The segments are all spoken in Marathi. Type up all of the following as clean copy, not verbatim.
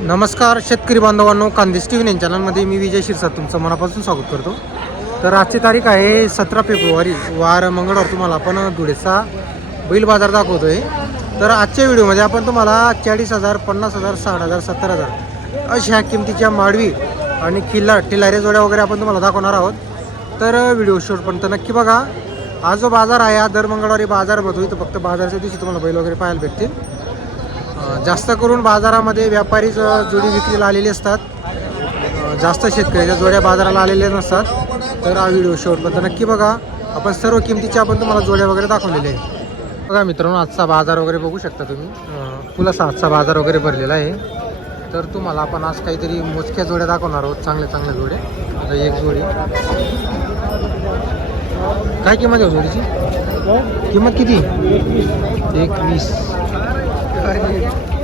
नमस्कार शेतकरी बांधवांनो, कांदिस टी व्ही चॅनलमध्ये मी विजय शिरसाट तुमचं मनापासून स्वागत करतो. तर आजची तारीख आहे 17 फेब्रुवारी, वार मंगळवार. तुम्हाला आपण धुळेचा बैल बाजार दाखवतोय. तर आजच्या व्हिडिओमध्ये आपण तुम्हाला 40,000, 50,000, 60,000, 70,000 अशा किमतीच्या माडवी आणि टिलारे जोड्या वगैरे आपण तुम्हाला दाखवणार आहोत. तर व्हिडिओ शेवटपर्यंत नक्की बघा. हा जो बाजार आहे, हा दर मंगळवारी बाजार भरतो. इथं फक्त बाजारच्या दिवशी तुम्हाला बैल वगैरे पाहायला भेटतील. जास्त करून बाजारामध्ये व्यापारीच जोडी विक्रीला आलेली असतात. जास्त शेतकऱ्याच्या जोड्या बाजाराला आलेल्या नसतात. तर हा व्हिडिओ शेवटपर्यंत नक्की बघा. आपण सर्व किमतीच्या आपण तुम्हाला जोड्या वगैरे दाखवलेले आहे. बघा मित्रांनो, आजचा बाजार वगैरे बघू शकता तुम्ही. फुलासा आजचा बाजार वगैरे भरलेला आहे. तर तुम्हाला आपण आज काहीतरी मोजक्या जोड्या दाखवणार आहोत. चांगल्या जोड्या. आता एक जोडी काय किंमत आहे जोडीची? किंमत किती? 1,20,000.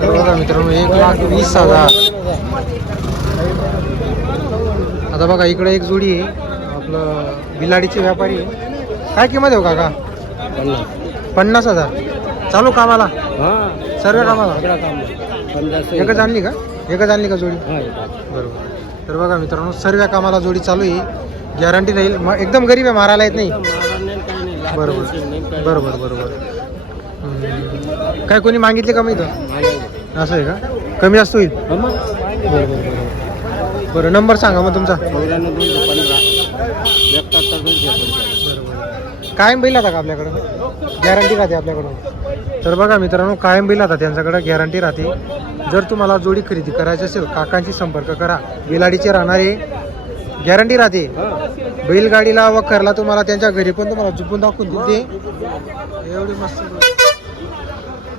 बघा मित्रांनो, 1,20,000. आता बघा इकडे एक जोडी आहे, आपलं बिलाडीचे व्यापारी. काय किंमत आहे काका? 50,000. चालू कामाला? सर्व कामाला एकच आणली का? जोडी? बरोबर. तर बघा मित्रांनो, सर्व कामाला जोडी चालू आहे. गॅरंटी राहील. एकदम गरीब आहे, मारायला येत नाही. बरोबर. काय कोणी मागितले का? इथं असं आहे का? कमी जास्त होईल? बरं. नंबर सांगा मग तुमचा. कायम बैल आता का आपल्याकडं? गॅरंटी राहते आपल्याकडून. तर बघा मित्रांनो, कायम बैल आता त्यांच्याकडं गॅरंटी राहते. जर तुम्हाला जोडी खरेदी करायची असेल, काकांशी संपर्क करा. बिलाडीचे राहणारे गॅरंटी राहते. बैलगाडीला व करला तुम्हाला त्यांच्या घरी पण तुम्हाला झुपून दाखवून देते. एवढी मस्त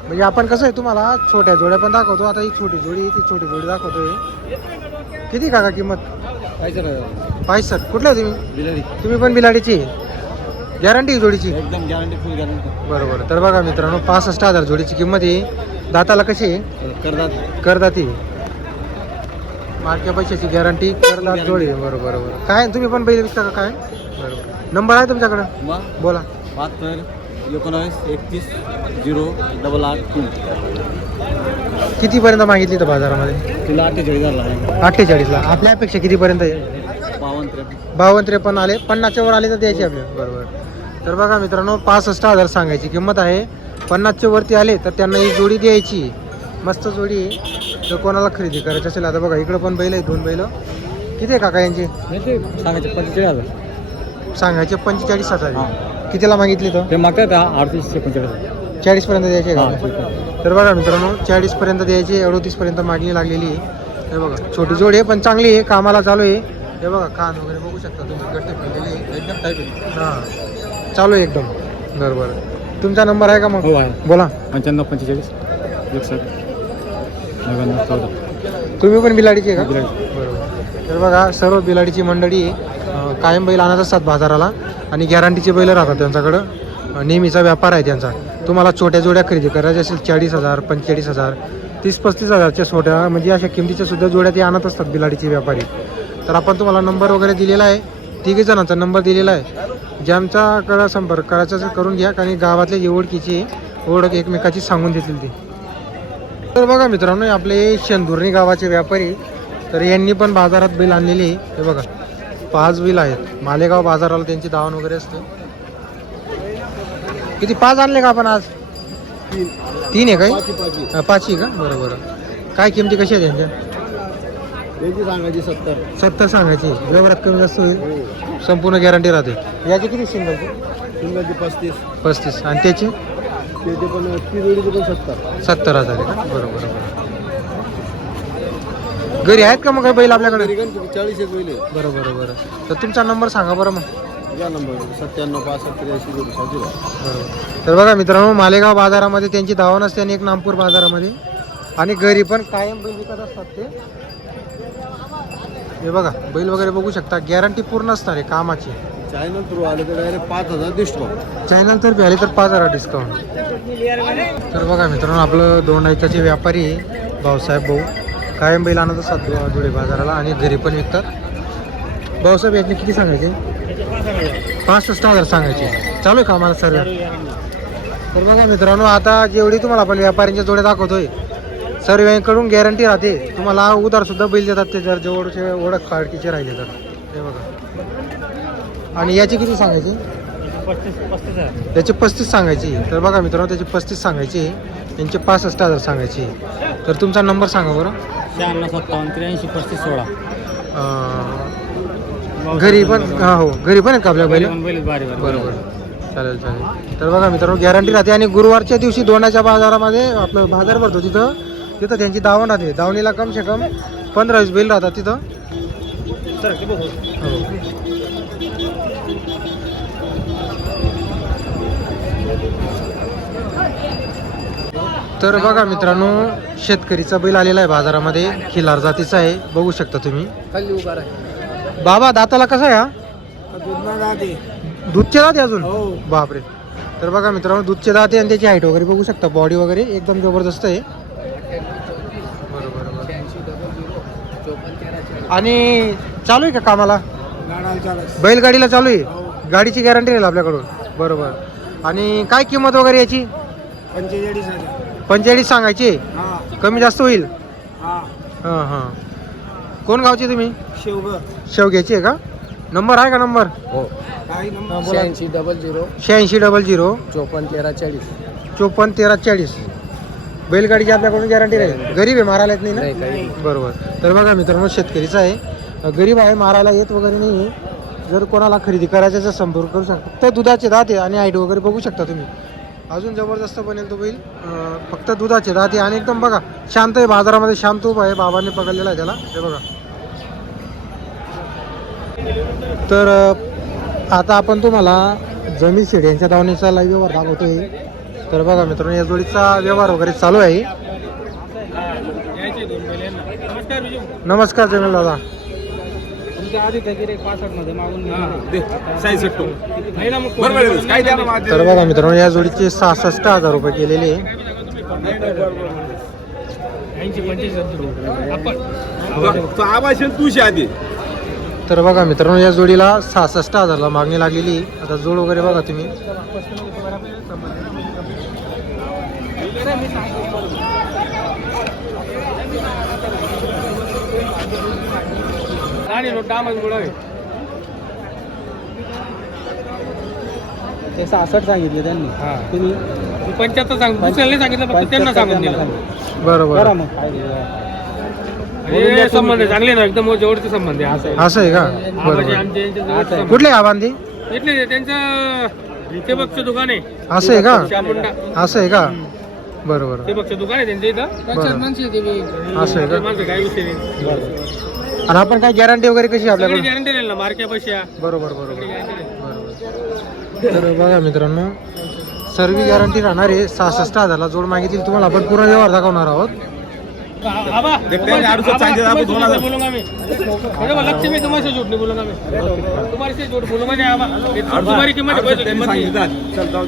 म्हणजे आपण कसं आहे, तुम्हाला छोट्या जोड्या पण दाखवतो. आता ही छोटी जोडी दाखवतोय. किती काका किंमत? 65. कुठल्या तुम्ही पण बिलाडीची? गॅरंटी जोडीची? एकदम गॅरंटी, फुल गॅरंटी. बरोबर. तर बघा मित्रांनो, 65,000 जोडीची किंमत आहे. दाताला कशी आहे? करदाती. मार्क्या पैशाची गॅरंटी, करदात जोडी. बरोबर. काय तुम्ही पण बैल विकता का काय? बरोबर. नंबर आहे तुमच्याकडं? बोला. 72 19 31 088 कितीपर्यंत मागितली तर बाजारामध्ये? तुला 48,000. 48ला. आपल्या अपेक्षा कितीपर्यंत आहे? 52-53 आले. 50च्या वर आले तर द्यायचे आपले. बरोबर. तर बघा मित्रांनो, 65,000 सांगायची किंमत आहे. 50च्या वरती आले तर त्यांना ही जोडी द्यायची. मस्त जोडी आहे. जर कोणाला खरेदी करायची असेल. आता बघा इकडं पण बैल आहे, 2 बैल. किती आहे काका यांची? सांगायचे 45,000. सांगायचे 45,000. कितीला मागितली तर? ते मागतात 38-45. 40 पर्यंत द्यायचे का? तर बघा मित्रांनो, 40 पर्यंत द्यायचे. 38 पर्यंत मागणी लागलेली आहे. हे बघा, छोटी जोडी आहे पण चांगली आहे, कामाला चालू आहे. हे बघा, कान वगैरे बघू शकता तुम्ही. गट्टे फिरलेले एकदम टाईप आहे. हां, चालू आहे एकदम. बरोबर. तुमचा नंबर आहे का मग? हो आहे. बोला. 95 45 61 99 14. तुम्ही पण बिलाडीची आहे का? बरोबर. तर बघा, सर्व बिलाडीची मंडळी आहे. कायम बैल आणत असतात बाजाराला आणि गॅरंटीचे बैल राहतात त्यांच्याकडं. नेहमीचा व्यापार आहे त्यांचा. तुम्हाला छोट्या जोड्या खरेदी करायच्या असेल 40,000, 45,000, 30-35,000च्या छोट्या म्हणजे अशा किमतीच्या सुद्धा जोड्या ते आणत असतात बिलाडीचे व्यापारी. तर आपण तुम्हाला नंबर वगैरे दिलेला आहे. 3 जणांचा नंबर दिलेला आहे. ज्यांच्याकडं संपर्क करायचा असेल करून घ्या. कारण गावातले जे ओळखीची ओळख एकमेकाची सांगून देतील ते. तर बघा मित्रांनो, आपले शेंदुर्णी गावाचे व्यापारी. तर यांनी पण बाजारात बैल आणलेली आहे. हे बघा, 5 बैल आहेत. मालेगाव बाजाराला त्यांची दावण वगैरे असते. किती 5 आणले का आपण आज? 3 आहे काही? 5 आहे का? बरोबर. काय किमती कशी आहे त्यांच्या? सांगायची 70 सांगायची. व्यवहारात कमी जास्त होईल. संपूर्ण गॅरंटी राहते. याची किती सिंगलची? 35. आणि त्याची? ते पण ती जोडीची पण 70,000 आहे का? बरोबर. घरी आहेत का मग काही बैल आपल्याकडे? 40 एक बैल. बरोबर. तर तुमचा नंबर सांगा बरं मग. या नंबर 97 बरोबर. तर बघा मित्रांनो, मालेगाव बाजारामध्ये त्यांची धावण असते आणि एक नामपूर बाजारामध्ये. आणि घरी पण कायम बैल विकत असतात ते. हे बघा, बैल वगैरे बघू शकता. गॅरंटी पूर्ण असणार आहे कामाची. चॅनल थ्रू आले तर डायरेक्ट 5,000 डिस्काउंट. चॅनल तर्फे आले तर 5,000 डिस्काउंट. तर बघा मित्रांनो, आपलं दोंडाईचाचे व्यापारी भाऊसाहेब भाऊ कायम बैल आणत असतात धुळे बाजाराला आणि घरी पण विकतात. भाऊसाहेब यातले किती सांगायचे? 65,000 सांगायचे. चालू आहे कामाला सर्व. तर बघा मित्रांनो, आता जेवढी तुम्हाला आपण व्यापाऱ्यांच्या जोड्या दाखवतोय सर्वांकडून गॅरंटी राहते. तुम्हाला उधार सुद्धा बैल देतात ते जर जवळचे ओळख काळकीचे राहिले तर. हे बघा. आणि याची किती सांगायची? 35,000. त्याची 35 सांगायची. तर बघा मित्रांनो त्याची 35 सांगायची, यांचे 65,000 सांगायची. तर तुमचा नंबर सांगा बरं. 96 57 83 35 16. घरी पण हो घरी पण आहेत का आपल्या बैल? बरोबर. चालेल चालेल. तर बघा मित्रांनो गॅरंटी राहते. आणि गुरुवारच्या दिवशी दोनाच्या बाजारामध्ये आपलं बाजार भरतो तिथं त्यांची दावण राहते. दावणीला कम से कम 15-20 बैल राहतात तिथं. हो. तर बघा मित्रांनो शेतकरीचा बैल आलेला आहे बाजारामध्ये. खिलार जातीचा आहे, बघू शकता तुम्ही. बाबा दाताला कसा आहे हा? दूधचे दाते अजून? बापरे. तर बघा मित्रांनो दूधचे दाते आणि त्याची हाईट वगैरे बघू शकता. बॉडी वगैरे एकदम जबरदस्त आहे. बरोबर. आणि चालू आहे का कामाला? बैलगाडीला चालू आहे. गाडीची गॅरंटी राहील आपल्याकडून. बरोबर. आणि काय किंमत वगैरे याची? 45 सांगायची. कमी जास्त होईल? हां हां. कोण गावचे तुम्ही? शेवग्याची आहे का? नंबर आहे का नंबर? हो. 8600 54 13 541340. बैलगाडीची आपल्याकडून गॅरंटी राहील. गरीब आहे, मारायला येत नाही ना? बरोबर. तर बघा मित्रांनो शेतकरीचा आहे, गरीब आहे, मारायला येत वगैरे नाही आहे. जर कोणाला खरेदी करायचा तर संपर्क करू शकता. फक्त दुधाचे दात आहे आणि हाईट वगैरे बघू शकता तुम्ही. अजून जबरदस्त बनेल तो बैल. फक्त दुधाचे दात आहे आणि एकदम बघा शांत आहे. बाजारामध्ये शांत उभा आहे. बाबांनी पकडलेला आहे त्याला. हे बघा. तर आता आपण तुम्हाला जमीन शेड यांच्या दावणीचा लाईव्ह व्यवहार दाखवतोय. तर बघा मित्रांनो या जोडीचा व्यवहार वगैरे चालू आहे. नमस्कार जमीन दादा. तर बघा मित्रांनो या जोडीचे 66,000 रुपये केलेले. तर बघा मित्रांनो या जोडीला 66,000ला मागणी लागलेली. आता जोड वगैरे बघा तुम्ही. ते 66 सांगितले त्यांनी. तुम्ही 75 सांगितलं फक्त त्यांना सांगून दिलं. बरोबर. हे संबंध चांगले ना एकदम जवळचे संबंध आहे. असं आहे का? बरोबर. आमचे कुठले आबांदी? इथले त्यांचं ठिबकचं दुकान आहे. असं आहे का? चामुंडा असं आहे का? बरोबर. ठिबकचं दुकान आहे त्यांच्या इथं. असं आहे का? माझं काही विषय नाही. आणि आपण काय गॅरंटी वगैरे कशी आपल्याकडे? गॅरंटी राहील ना मार्क्या पैशा. बरोबर. तर बघा मित्रांनो सर्व गॅरंटी राहणार आहे. 66,000ला जोड मागितली तुम्हाला. आपण पूर्ण व्यवहार दाखवणार आहोत. लक्ष्मी तुम्हारे झूठ नहीं बोलूंगा मैं. तुम्हारे से झूठ बोलूंगा नहीं. तुम्हारी कीमत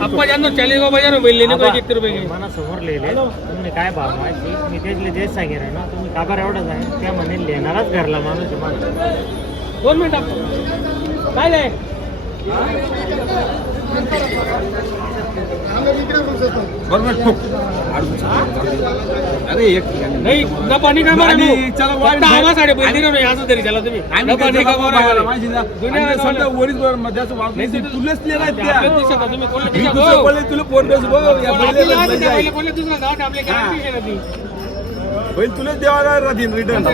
अप्पा जानो चलेगा बाजार में लेने को 1 रुपये की. मला समोर लिहिले तुम्ही काय भाव माहिती मी तेच तेच सांगेन ना. तुम्ही काबार एवढंच आहे त्या म्हणे लेणारच घरला माणूस तुम्हाला. 2 मिनिट काय नाही. अरे एक नाही ना पाणी का मारा चला साडे बैल नाही असं तरी चला तुम्ही ना पाणी का मारा दुनिया समजा वरीच मध्याचं वाव नाही तुलाच लिहिला तुम्ही कोल्हे तुला फोन करतो या बैल कोल्हे दुसरा गाव आपले गॅरंटी आहे ती बैल तुलाच देवाला राहतील रिटर्न.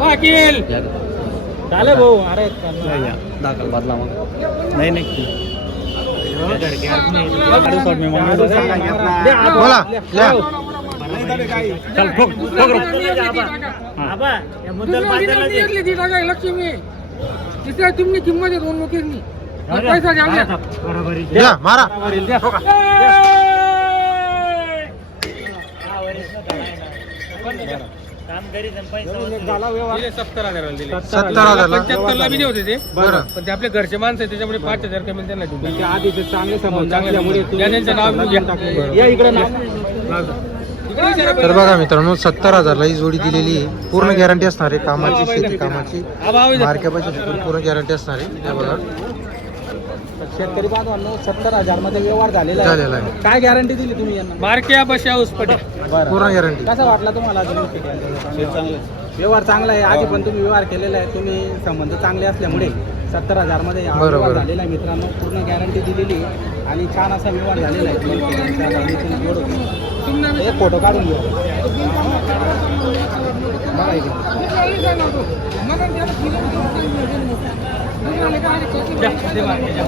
हा केल चाले भाऊ. अरे दाखल बदला मग नाही बोला. लक्ष्मी तिसऱ्या तुम्ही किंमत आहे 2 लोकांनी पैसा द्या मारा. काम करीत 70,000 दिले. 70,000ला 75ला बी होते ते. बरं. पण ते आपले घरचे माणसं आहे त्याच्यामुळे 5,000 कमी त्यांना देऊ. आधी ते चांगले संबंध चांगल्यामुळे त्यांचं नाव या इकडे नाव. तर बघा मित्रांनो 70,000ला ही जोडी दिलेली आहे. पूर्ण गॅरंटी असणार आहे कामाची, शेती कामाची, मार्क्या पैशाची पूर्ण गॅरंटी असणार आहे. हे बघा शेतकरी बांधवांनो 70,000 मध्ये व्यवहार झालेला झालेला आहे. काय गॅरंटी दिली तुम्ही यांना? मार्के बशा उस पटे पूर्ण गॅरंटी. कसा वाटला तुम्हाला व्यवहार चांगला आहे. आधी पण तुम्ही व्यवहार केलेला आहे. तुम्ही संबंध चांगले असल्यामुळे 70,000 मध्ये हा बरोबर. व्यवहार झालेला आहे मित्रांनो. पूर्ण गॅरंटी दिलेली आहे आणि छान असा व्यवहार झालेला आहे. एक फोटो काढून घेऊ बघा इथे. जा, दे मार्के, जा.